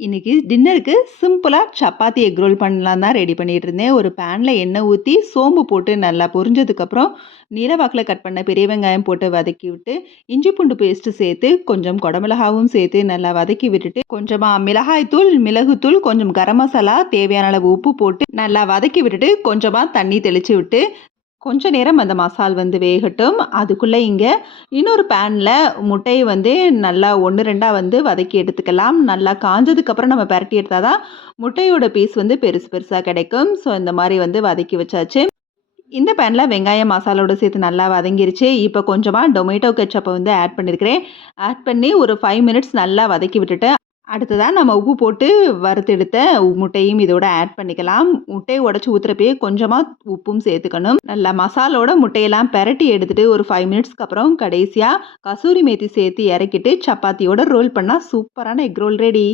இன்னைக்கு டின்னருக்கு சிம்பிளா சப்பாத்தி எக் ரோல் பண்ணலாம் தான் ரெடி பண்ணிட்டு இருந்தேன். ஒரு பேன்ல எண்ணெய் ஊத்தி, சோம்பு போட்டு நல்லா பொரிஞ்சதுக்கப்புறம், நீல வாக்குல கட் பண்ண பெரிய வெங்காயம் போட்டு வதக்கி விட்டு, இஞ்சி பூண்டு பேஸ்ட் சேர்த்து, கொஞ்சம் குடமிளகாவும் சேர்த்து நல்லா வதக்கி விட்டுட்டு, கொஞ்சமா மிளகாய் தூள், மிளகுத்தூள், கொஞ்சம் கரம் மசாலா, தேவையான அளவு உப்பு போட்டு நல்லா வதக்கி விட்டுட்டு, கொஞ்சமா தண்ணி தெளிச்சு விட்டு, கொஞ்ச நேரம் அந்த மசால் வேகட்டும். அதுக்குள்ள இங்க இன்னொரு பேன்ல முட்டைய நல்லா 1, 2ஆ வதக்கி எடுத்துக்கலாம். நல்லா காஞ்சதுக்கப்புறம் நம்ம பெரட்டி எடுத்தா தான் முட்டையோட பீஸ் பெருசு பெருசா கிடைக்கும். ஸோ இந்த மாரி வதக்கி வச்சாச்சு. இந்த பேன்ல வெங்காயம் மசாலோட சேர்த்து நல்லா வதங்கிருச்சு. இப்போ கொஞ்சமா டொமேட்டோ கெட்சப்ப ஆட் பண்ணியிருக்கிறேன். ஆட் பண்ணி ஒரு 5 மினிட்ஸ் நல்லா வதக்கி விட்டுட்டு, அடுத்ததா நம்ம உப்பு போட்டு வறுத்தெடுத்த முட்டையும் இதோட ஆட் பண்ணிக்கலாம். முட்டைய உடைச்சு ஊத்துறப்பயே கொஞ்சமா உப்பும் சேர்த்துக்கணும். நல்லா மசாலோட முட்டையெல்லாம் பெரட்டி எடுத்துட்டு ஒரு 5 மினிட்ஸ்க்கு அப்புறம் கடைசியா கசூரி மேத்தி சேர்த்து இறக்கிட்டு சப்பாத்தியோட ரோல் பண்ணா சூப்பரான எக் ரோல் ரெடி.